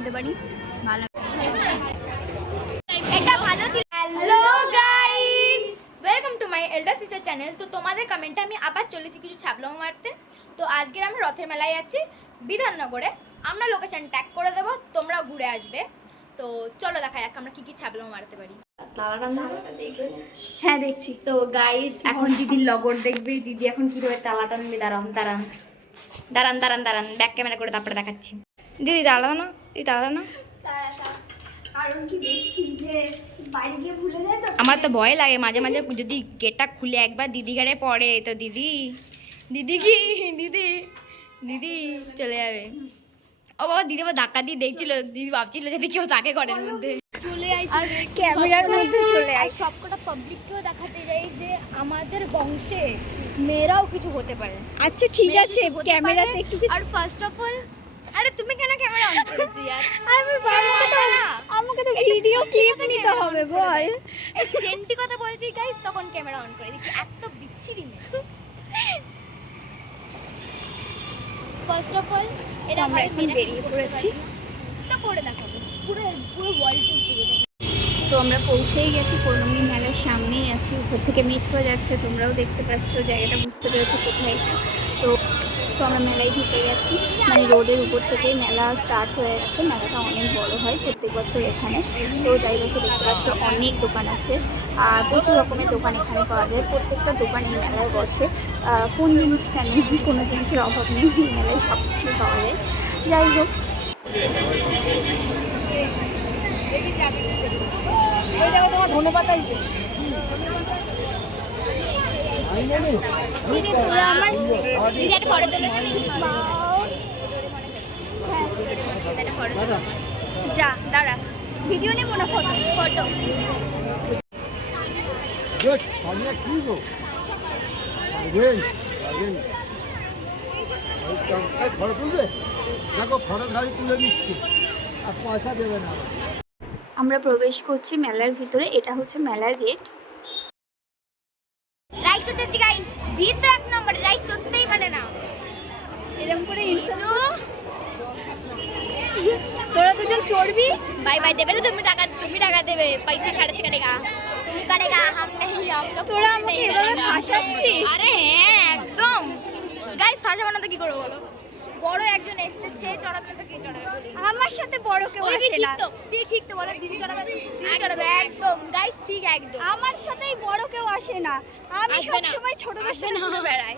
খেতে পারি। ভালো hello guys, welcome to my elder sister channel. তো তোমাদের কমেন্টে আমি আবার চলেছি কিছু ছাবলাও মারতে। তো আজকের আমরা রথের মেলায় যাচ্ছি বিধাননগরে। আমরা লোকেশন ট্যাগ করে দেবো, তোমরাও ঘুরে আসবে। তো চলো দেখা যাক আমরা কি কি ছাবলাও মারতে পারি। হ্যাঁ দেখছি। তো গাইস এখন দিদির লগর দেখবে। দিদি এখন কিভাবে তালা টানবে। দাঁড়ান দাঁড়ান দাঁড়ান দাঁড়ান দাঁড়ান ব্যাক ক্যামেরা করে তারপরে দেখাচ্ছি। দিদি দাঁড়াও না, দিদি দাঁড়াও না। কারণ কি দেখছি যে বাড়ি গিয়ে ভুলে যায় তো। আমার তো ভয় লাগে মাঝে মাঝে, যদি গেটটা খুলে একবার দিদি গাড়ে পড়ে তো দিদি দিদি কি দিদি দিদি চলে যাবে। ও বাবা, দিদি আবার ধাক্কা দিয়ে দেখছিল, দিদি ভাবছিল যদি কেউ থাকে ঘরের মধ্যে। চলে আই আর ক্যামেরার মধ্যে চলে আই। সবকটা পাবলিককেও দেখাতে যাই যে আমাদের বংশে মেয়েরাও কিছু হতে পারে। আচ্ছা ঠিক আছে, ক্যামেরাতে একটু কিছু। আর ফার্স্ট অফ অল, আরে তুমি কেন ক্যামেরা অন করেছো यार? আমি আমাকে তো ভিডিও ক্লিপ নিতে হবে বল। এই সেন্টি কথা বলছি গাইস, তখন ক্যামেরা অন করে দিচ্ছি। এত বিচ্ছিরি মেয়ে। ফার্স্ট অফ অল এটা আমরা এখন বেরিয়ে পড়েছি। তো করে দেখাবো পুরো পুরো ওয়ার্ল্ড টুর। তো আমরা পৌঁছেই গেছি, পৌর্ণমী মেলার সামনেই আছি। উপর থেকে মেট্রো যাচ্ছে, তোমরাও দেখতে পাচ্ছ, জায়গাটা বুঝতে পেরেছো কোথায়। তো তো আমরা মেলায় ঢুকে গেছি, মানে রোডের উপর থেকেই মেলা স্টার্ট হয়ে গেছে। মেলাটা অনেক বড় হয় প্রত্যেক বছর এখানে। তো যাই বছর দেখতে পাচ্ছ অনেক দোকান আছে আর প্রচুর রকমের দোকান এখানে পাওয়া যায়। প্রত্যেকটা দোকান এই মেলায় বসে। কোন জিনিসটা নেই, কোনো জিনিসের অভাব নেই, এই মেলায় সব কিছুই পাওয়া যায়। যাই হোক, যা দাঁড়া, ভিডিও নেবো না, ফটো ফটো। ফটো তুলবে দেখো, ফটো গাড়ি তুলে নিচ্ছি আর পয়সা দেবে না। আমরা প্রবেশ করছি মেলার ভিতরে। এটা হচ্ছে মেলার গেট। রাইস চড়তেছি গাইস, ভিড় তো এক নম্বরে, রাইস চড়তেই মানে না। এরকম করে তো তোরা দুজন চড়বি। बाय बाय देवे तो तुम टाका देवे, पैसा खर्च करेगा तुम करेगा, हम नहीं, हम लोग তোরা खर्च আমাকে नहीं এভাবে करेगा। ফাঁসাচ্ছিস। আরে হ্যাঁ একদম গাইস, ফাঁসাবো না তো কি করবো বলো। বড় একজন এসছে, সে চড়াবে তো কে চড়াবে বলি। আমার সাথে বড় কেউ ওই আসে ঠিক না। তো, তুই ঠিক তো বলে, দিদি চড়াবে, দিদি চড়াবে একদম গাইস, ঠিক একদম। আমার সাথেই বড় কেউ আসে না, আমি আসবে সব না, সময় ছোটদের আসবে সাথে না। ঘুরে বেড়াই।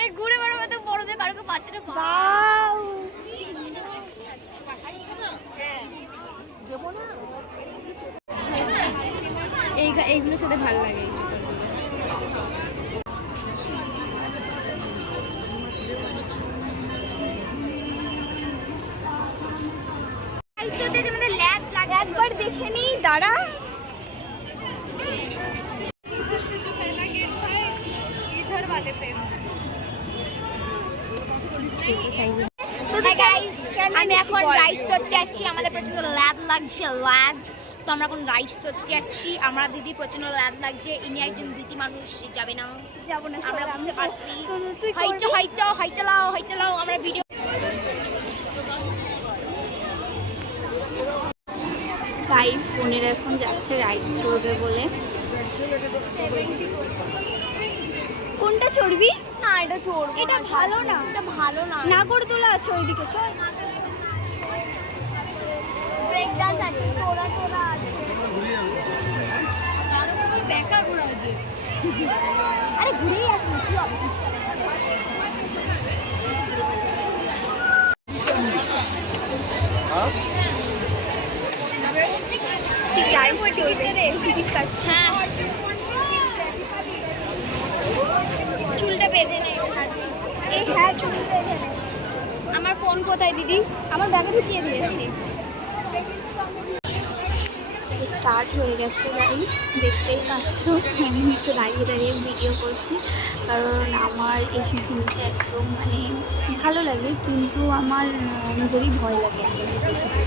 এই ঘুরে বেড়াবে তো বড়দের কারোকে বাচ্চাটা বাউ, এইগুলোর সাথে ভালো লাগে। একবার দেখে নি, দাঁড়া। আমি এখন রাইস তো যাচ্ছি, আমাদের প্রচন্ড ল্যাদ লাগছে, ল্যাদ। তো আমরা এখন রাইস তো যাচ্ছি, আমরা দিদি প্রচন্ড ল্যাদ লাগছে। ইনি একজন ভীতি মানুষ, যাবে না, যাবো না, আমরা চল, বুঝতে পারছি। তুই হাইটা হাইটা হাইটা লাও, হাইটা লাও, আমরা ভিডিও। গাইস, বোনেরা এখন যাচ্ছে রাইডস চড়বে বলে। কোনটা চড়বি? না এটা চড়বো, এটা ভালো না, এটা ভালো না। নাগরদোলা আছে ওইদিকে, চল। ব্রেক ডান্স আছে, তোরা তোরা আছে। তার উপর বেকা ঘোরাবে। আরে ঘুরেই আসুন, কি হবে। রাইডস চড়বে, টিকিট কাটছে। হ্যাঁ, চুলটা বেঁধে নে। এই হ্যাঁ, চল বেঁধে নে। আমার ফোন কোথায় দিদি? আমার ব্যাগে ঢুকিয়ে দিয়েছি। স্টার্ট হয়ে গেছে গাইস, দেখতেই পাচ্ছ। আমি হচ্ছে দাঁড়িয়ে দাঁড়িয়ে ভিডিও করছি, কারণ আমার এইসব জিনিসে একদম মানে ভালো লাগে, কিন্তু আমার নিজেরই ভয় লাগে।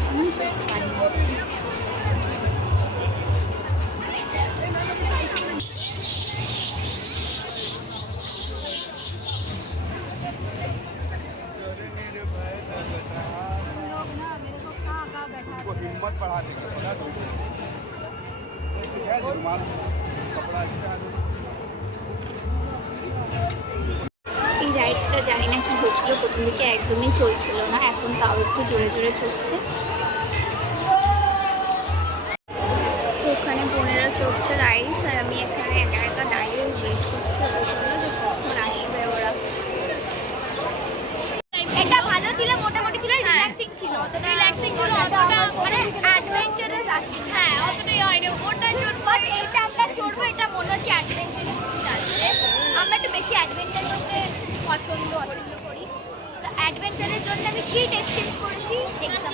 আমি চলতে পারি না। मत पढ़ा देंगे बता दो क्या रुमाल कपड़ा এই রাইডসটা জানি না কি হচ্ছিল, প্রথম দিকে একদমই চলছিল না, এখন তাও একটু জোরে জোরে চলছে। তো ওখানে বোনেরা চড়ছে রাইডস, আর আমি এখানে একা একা দাঁড়িয়ে ওয়েট করছি ওদের জন্য যে কখন আসবে ওরা। এটা ভালো ছিল, মোটামুটি ছিল, রিল্যাক্সিং ছিল, অতটা রিল্যাক্সিং ছিল, অতটা মানে অ্যাডভেঞ্চারাস আসছে। হ্যাঁ, অতটাই হয়নি। ওটা চড়বো, এটা আমরা চড়বো, এটা মনে হচ্ছে অ্যাডভেঞ্চারাস আসবে। আমরা একটু বেশি অ্যাডভেঞ্চার করতে পছন্দ করি। তো অ্যাডভেঞ্চারের জন্য আমি কিট এক্সচেঞ্জ করেছি এক্সাম।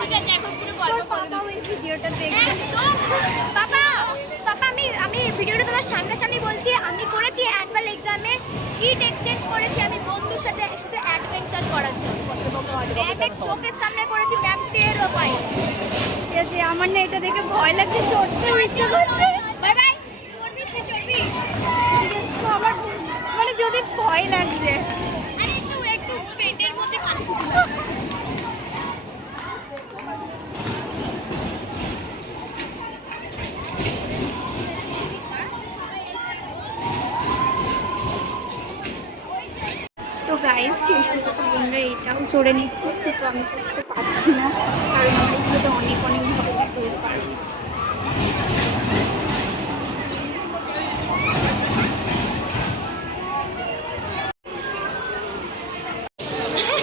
ঠিক আছে, এখন পুরো গল্প পাপাও এই ভিডিওটা দেখবে। পাপা আমি ভিডিওটা তোমার সামনাসামনি বলছি, আমি করেছি অ্যানুয়াল এক্সামে কিট এক্সচেঞ্জ করেছি আমি বন্ধুর সাথে শুধু অ্যাডভেঞ্চার করার জন্য। ম্যামের চোখের সামনে করেছি, ম্যাম টেরও পাই। ঠিক আছে, আমার না এটা দেখে ভয় লাগছে, চড়তে ইচ্ছে করছে। বাই বাই, তুই চড়বি? তো আমার মানে যদি ভয় লাগছে। আরে একটু পেটের মধ্যে কাঁদকুটি লাগবে। তো গাইস শেষ পর্যন্ত বোনরা এটাও চড়ে নিচ্ছে, কিন্তু আমি চড়তে পারছি না, কারণ আমার এগুলোতে অনেক ভালো ব্যথা হতে পারে।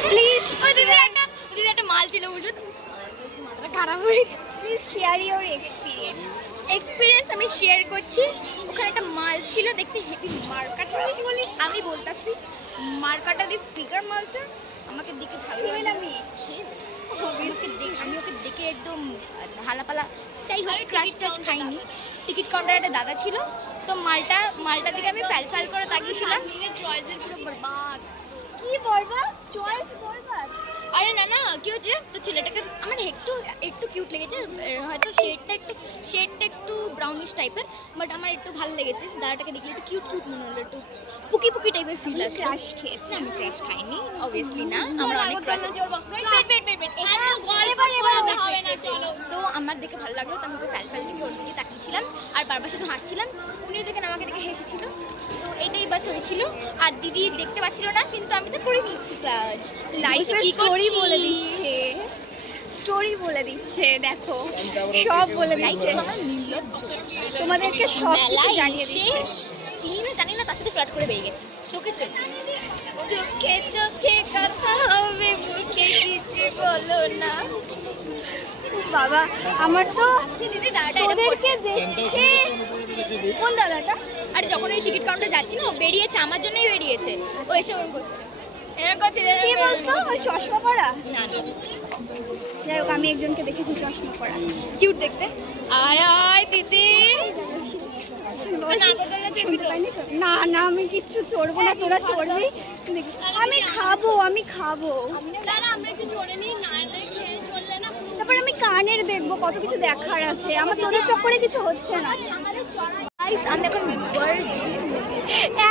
প্লিজ ওই দিদি একটা মাল ছিল, বুঝলো তো? মাথাটা খারাপ হয়ে গেছে। Please share your experience. আমি শেয়ার করছি। ওখানে একটা মাল ছিল, দেখতে হেভি মার্কাটারি বলি আমি বলতাছি, মার্কাটারি ফিগার মালটা আমাকে দেখে ভালো ছিলেন লাগলো। আমি? আমি ওকে দেখে একদম হালাপালা চাই হোক ক্রাশ টাশ খাইনি। টিকিট কাউন্টারে একটা দাদা ছিল, তো মালটা দিকে আমি ফ্যাল করে তাকিয়েছিলাম। চয়েসের পুরো বরবাদ। কি বলবা? চয়েস বলবা? আরে না কি হচ্ছে, তো ছেলেটাকে আমার একটু কিউট লেগেছে, হয়তো শেডটা একটু ব্রাউনিশ টাইপের, বাট আমার একটু ভালো লেগেছে। দাদাটাকে দেখলে একটু কিউট মনে হলো, একটু পুকি টাইপের ফিল আসছে। ক্রাশ খেয়েছি? না, আমি ক্রাশ খাইনি, অবভিয়াসলি না, আমরা অনেক ক্রাশ আছে। তো আমার দেখে ভালো লাগলো, তো আমি ফ্যাল থেকে ওর দিকে তাকিয়েছিলাম আর বারবার শুধু হাসছিলাম। উনিও দেখেন আমাকে দেখে হেসেছিল। তো এটাই বাস হয়েছিল। আর দিদি দেখতে পাচ্ছিল না, কিন্তু আমি তো করে নিচ্ছি ক্লাস। লাইফের স্টোরি বলে দিচ্ছে, দেখো সব বলে দিচ্ছে, তোমাদেরকে সব কিছু জানিয়ে দিচ্ছে। জানি না তার সাথে ফ্লার্ট করে বেরিয়ে গেছে। চোখে কথা হবে, মুখে কিছু বলো না। বাবা, আমার তো দিদি দাদাটা ওদেরকে দেখে। কোন দাদাটা? আরে যখন ওই টিকিট কাউন্টার যাচ্ছি না, ও বেরিয়েছে, আমার জন্যই বেরিয়েছে। ও এসে ওরকম করছে, এরকম করছে। কি বলতো? ওই চশমা পরা? না যাই হোক, আমি একজনকে দেখেছি চশমা পরা, কিউট দেখতে। আয় দিদি, না আমি কিচ্ছু চড়বো না, তোরা চড়বি। আমি খাবো। তারপর আমি কানের দেখবো, কত কিছু দেখার আছে আমার, তোদের চক্করে কিছু হচ্ছে না। আমি এখন ভার্জিন,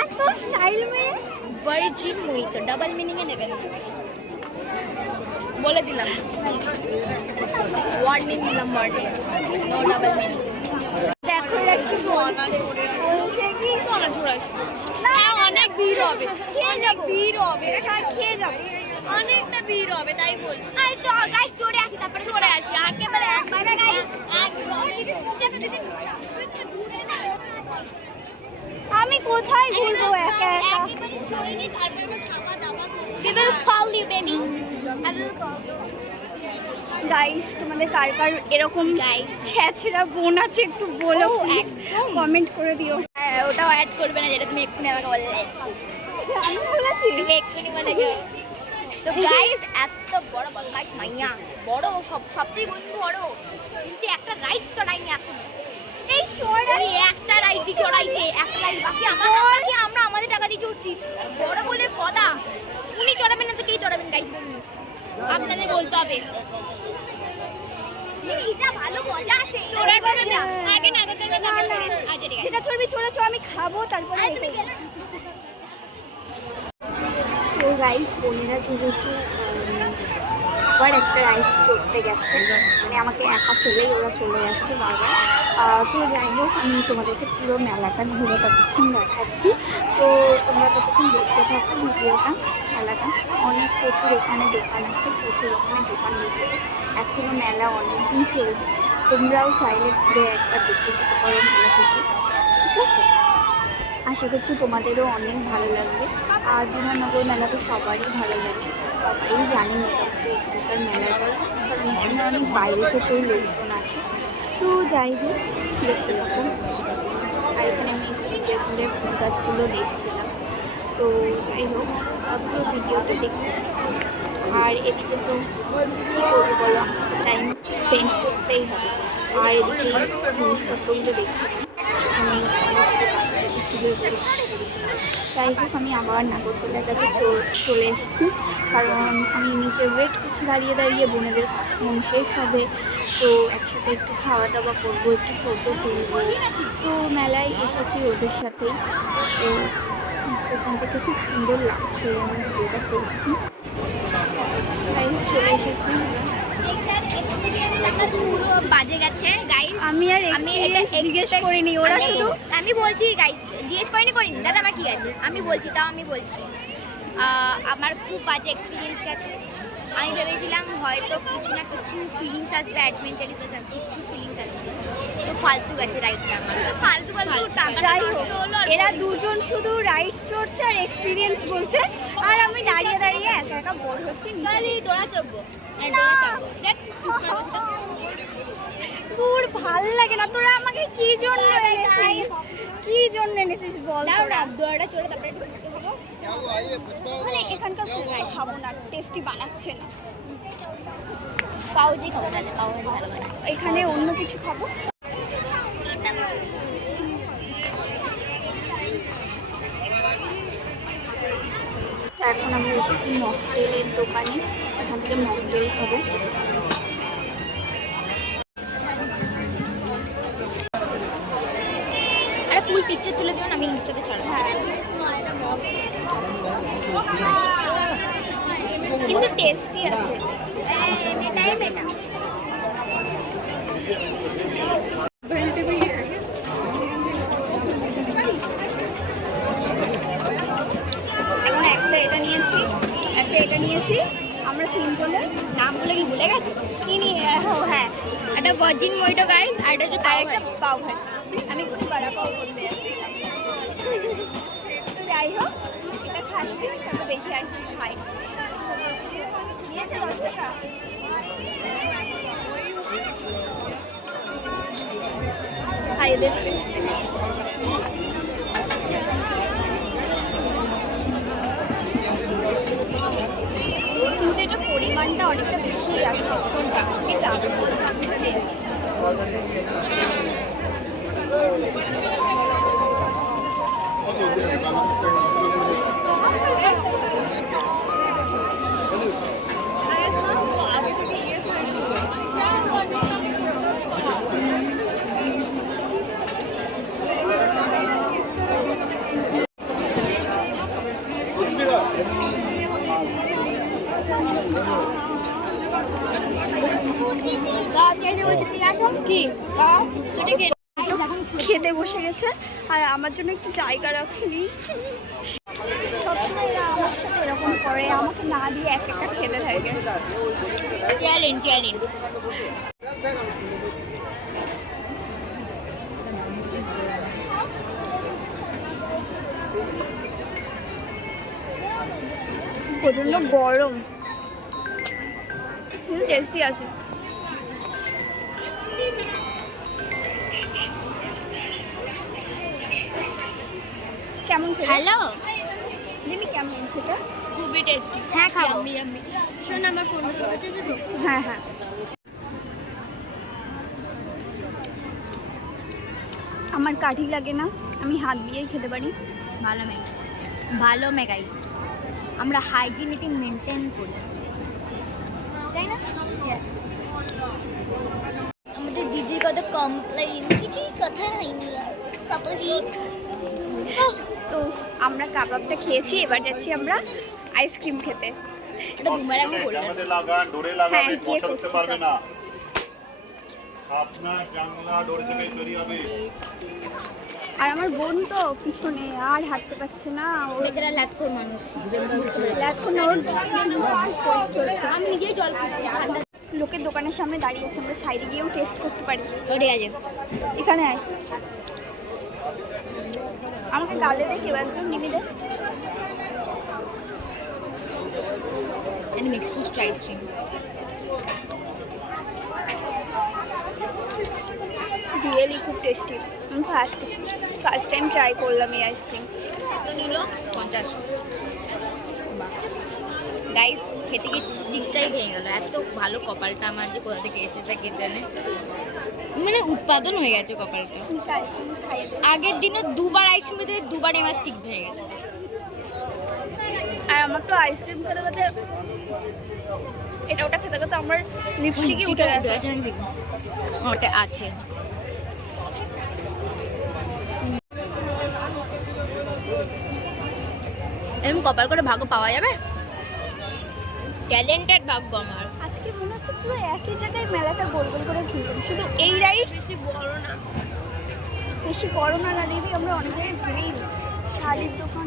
এত স্টাইল মেয়ে। ভার্জিন মোহিতো, ডাবল মিনিংয়ে নেবেন না, বলে দিলাম, ওয়ার্নিং দিলাম, নো ডাবল মিনিং। দেখো একটু বলছে কি অনেক ভিড় হবে, খেয়ে যাবো, অনেকটা ভিড় হবে, তাই বলছি। আরে গাইস চড়ে আসি, তারপরে চড়ে আসি একেবারে। Bye bye guys. আমি কোথায় ঘুরবো একা একা? We will call you, baby. I will call you. Guys, তোমাদের কার এরকম ছেঁচড়া বোন আছে একটু বলো, কমেন্ট করে দিও। ওটাও অ্যাড করবে না, যেটা তুমি এক্ষুনি আমাকে বললে। আমি বলেছি তুমি এক্ষুনি বলেছো। তো গাইস, এত বড় বদমাইশ মাইয়া, বড় সবচেয়ে বড়, কিন্তু একটা রাইডস চড়াইনি এখন। এই একটা রাইডই চড়াইছে, একটা রাইড বাকি। আমরা আমাদের টাকা দিয়ে চড়ছি, বড় বলে কথা। উনি চড়াবেন না তো কে চড়াবেন গাইস বলুন? আপনাদের বলতে হবে। এটা ভালো মজা আছে। আগে নাগরদোলনা তারপরে। আচ্ছা ঠিক আছে, যেটা চড়বি চড়ে চো, আমি খাবো তারপরে। তো গাইস, বোনেরা যেহেতু আবার একটা রাইডস চড়তে গেছে, মানে আমাকে একা ফেলেই ওরা চলে যাচ্ছে বারবার। তো যাই হোক, আমি তোমাদেরকে পুরো মেলাটা ঘুরে ততক্ষণ দেখাচ্ছি। তো তোমরা ততক্ষণ দেখতে থাকো ভিডিওটা। মেলাটা অনেক প্রচুর এখানে দোকান আছে, প্রচুর এখানে দোকান বসেছে। এখনও মেলা অনেক দিন চলবে, তোমরাও চাইলে ঘুরে একবার দেখে যেতে পারো মেলা থেকে, ঠিক আছে? আশা করছি তোমাদেরও অনেক ভালো লাগবে। আর বিধাননগর মেলা তো সবারই ভালো লাগে, সবাই জানি মোটামুটি এখানকার মেলাটা, কারণ এখানে অনেক বাইরে থেকেও লোকজন আসে। তো যাই হোক, দেখতে থাকুন। আর এখানে আমি ঘুরে ঘুরে ফুল গাছগুলো দেখছিলাম। তো যাই হোক, পুরো ভিডিওটা দেখতে থাকুন। আর এদিকে তো কী করবো বলো, টাইম স্পেন্ড করতেই হবে। আর এদিকে জিনিসপত্রগুলো দেখছিলাম, এখানে যাই হোক, আমি আবার নাগরদোলার কাছে চলে এসেছি, কারণ আমি নিচের ওয়েট করছি দাঁড়িয়ে দাঁড়িয়ে, বোনেদের মন শেষ হবে, তো একসাথে একটু খাওয়া দাওয়া করবো, একটু ফটো তুলবো। তো মেলায় এসেছি ওদের সাথেই, তো ওখান থেকে খুব সুন্দর লাগছে, আমি ভিডিওটা করছি। যাই হোক, চলে এসেছি। পুরো বাজে গেছে গাইস। আমি এটা জিজ্ঞেস করিনি, ওরা শুধু আমি বলছি গাইস, জিজ্ঞেস করিনি দাদা আমার কি আছে, আমি বলছি আমার খুব বাজে এক্সপিরিয়েন্স গেছে। আমি ভেবেছিলাম হয়তো কিছু না কিছু ফিলিংস আসবে, অ্যাডভেঞ্চারিস আছে, কিছু ফিলিংস আসবে, তো ফালতু গেছে রাইডটা আমার, তো ফালতু যাই হোক, এরা দুজন শুধু রাইডস চড়ছে আর এক্সপিরিয়েন্স বলছে, আর আমি দাঁড়িয়ে দাঁড়িয়ে একা একা বোর হচ্ছি। ডোরা চড়বো, তোর ভাল লাগে না? তোরা আমাকে কি জন্য এনেছিস বল? ডোরাটা চড়ে তারপরে মানে এখানকার ফুচকা খাবো না, টেস্টি বানাচ্ছে না। পাউজি খাবো, তাহলে পাউজি ভালো লাগে। এখানে অন্য কিছু খাবো। তো এখন আমরা এসেছি মকটেলের দোকানে, এখান থেকে মকটেল খাবো। আরে ফুল পিকচার তুলে দিও না, আমি ইনস্টাতে ছাড়বো। কিন্তু টেস্টি আছে। এখন একটা এটা নিয়েছি আমরা তিনজনের। নামগুলো কি ভুলে গেছো? কি নিয়ে? হ্যাঁ, একটা ভার্জিন মইটো গাইস, আর এটা হচ্ছে আর একটা পাও ভাজি। আমি খুব বড়া পাও করতে যাচ্ছি। তো যাই হোক, এটা খাচ্ছি, তারপর দেখি আর কি খাই। নিয়েছে 10 টাকা। খাই এদের কিন্তু এটা পরিমাণটা অনেকটা বেশি আছে। কোনটা? এটা খেতে বসে গেছে, আর আমার জন্য একটু জায়গা রাখেনি। সবসময় আমার সাথে এরকম করে, আমাকে না দিয়ে এক একটা খেতে থাকে। ট্যালেন্ট প্রচন্ড গরম, কিন্তু টেস্টি আছে। কেমন খেলে? হ্যালো, দিদি কেমন খেতে? খুবই টেস্টি। হ্যাঁ খাবো। শোন, আমার ফোন আছে তো। হ্যাঁ হ্যাঁ, আমার কাঠি লাগে না, আমি হাত দিয়েই খেতে পারি। ভালো গাইস, আমরা হাইজিনিটি মেনটেন করি, তাই না? ইয়েস। আমাদের দিদির কত কমপ্লেইন, কিছুই কথা হয়নি পাবলিক। তো আমরা কাবাবটা খেয়েছি, এবার যাচ্ছি আমরা আইসক্রিম খেতে। এটা বুমারাং বললাম। ক্যামেরাতে লাগান, ডোরে লাগাবেন, হ্যাঁ, গিয়ে মশা ঢুকতে করছি পারবে সব। না। আপনার জানলা ডোর থেকে তৈরি হবে। আর আমার বোন তো পিছনে আর হাঁটতে পারছে না, ওর বেচারা লাতখোর মানুষ। এখন ওর কষ্ট হচ্ছে। আমি নিজেই জল খাচ্ছি ঠান্ডা। লোকের দোকানের সামনে দাঁড়িয়ে আছে, আমরা সাইডে গিয়েও টেস্ট করতে পারি। ঠিক আছে। এখানে আয়, আমাকে গালে দে, কেউ একজন নিবি দে। And mixed fruit ice cream. Really খুব টেস্টি। আমি ফার্স্ট টাইম ট্রাই করলাম এই আইসক্রিম। তো নিল 50। গাইস খেতে গিয়ে স্টিকটাই ভেঙে গেল। এত ভালো কপালটা আমার যে কোথা থেকে এসেছে কে জানে, মানে উৎপাদন হয়ে গেছে কপালটা। আইসক্রিম খাইয়ে দে। আগের দিনও দুবার আইসক্রিম খেতে দুবারই আমার স্টিক ভেঙে গেছে। আর আমার তো আইসক্রিম খেতে খেতে এটা ওটা খেতে খেতে আমার লিপস্টিকই উঠে গেছে। ওটা আছে। এরকম কপাল করে ভাগ্য পাওয়া যাবে? ট্যালেন্টেড ভাগ্য আমার। আজকে মনে হচ্ছে পুরো একই জায়গায় মেলাটা গোল গোল করে ঘুরলাম, শুধু এই রাইডস বেশি বড় না দিদি, আমরা অনেক জায়গায় ঘুরেই নি। শাড়ির দোকান,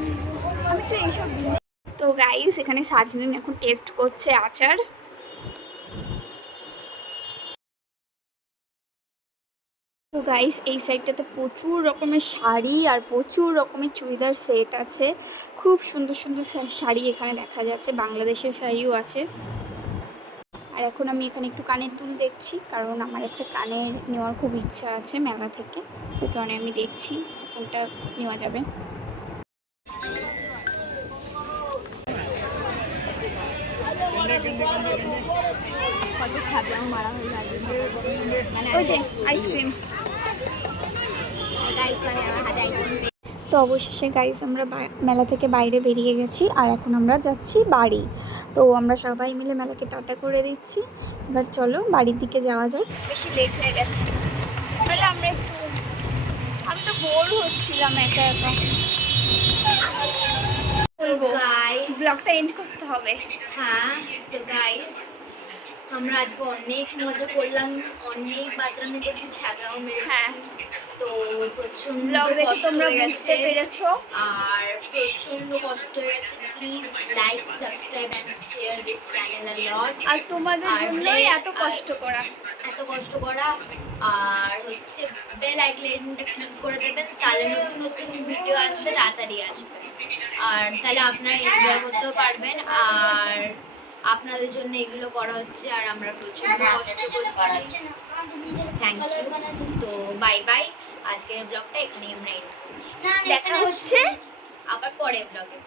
আমি তো এইসব জিনিস। তো গাইস এখানে সাজনিন এখন টেস্ট করছে আচার। তো গাইস এই সাইডটাতে প্রচুর রকমের শাড়ি আর প্রচুর রকমের চুড়িদার সেট আছে। খুব সুন্দর সুন্দর শাড়ি এখানে দেখা যাচ্ছে, বাংলাদেশের শাড়িও আছে। আর এখন আমি এখানে একটু কানের দুল দেখছি, কারণ আমার একটা কানের নেওয়ার খুব ইচ্ছা আছে মেলা থেকে, তো কারণে আমি দেখছি যে কোনটা নেওয়া যাবে। কত ছাপলাম মারা হয়ে যাবে মানে ওই যে আইসক্রিম। গাইস আমি আমার হাতে আইসক্রিম। তো অবশেষে গাইস আমরা মেলা থেকে বাইরে বেরিয়ে গেছি, আর এখন আমরা যাচ্ছি বাড়ি। তো আমরা সবাই মিলে মেলাকে টাটা করে দিচ্ছি। এবার চলো বাড়ির দিকে যাওয়া যাক। বেশি লেট হয়ে গেছে, তাহলে আমরা একটু, আমি তো বোর হচ্ছিলাম একা একা। গাইস ব্লগটা এন্ড করতে হবে। হ্যাঁ তো গাইস আমরা আজকে অনেক মজা করলাম, অনেক বাতরামি করছি, ছাগলাও মেরেছি। হ্যাঁ। তো প্রচন্ড ব্লগ দেখে কষ্ট তোমরা হয়ে বুঝতে গেছে পেরেছো। আর প্রচন্ড কষ্ট হয়ে গেছে। Please like subscribe and share this channel a lot. আর তোমাদের আর জন্যই এত কষ্ট করা। এত কষ্ট করা। আর হচ্ছে বেল আইকনটা ক্লিক করে দেবেন, তাহলে নতুন নতুন ভিডিও আসবে, তাড়াতাড়ি আসবে। আর তাহলে আপনারা এনজয় করতেও পারবেন। আর আপনাদের জন্য এগুলো করা হচ্ছে, আর আমরা প্রচন্ড কষ্ট করছি। Thank you. তো বাই বাই, আজকের ব্লগটা এখানেই আমরা এন্ড করছি। দেখা হচ্ছে আবার পরে ব্লগে।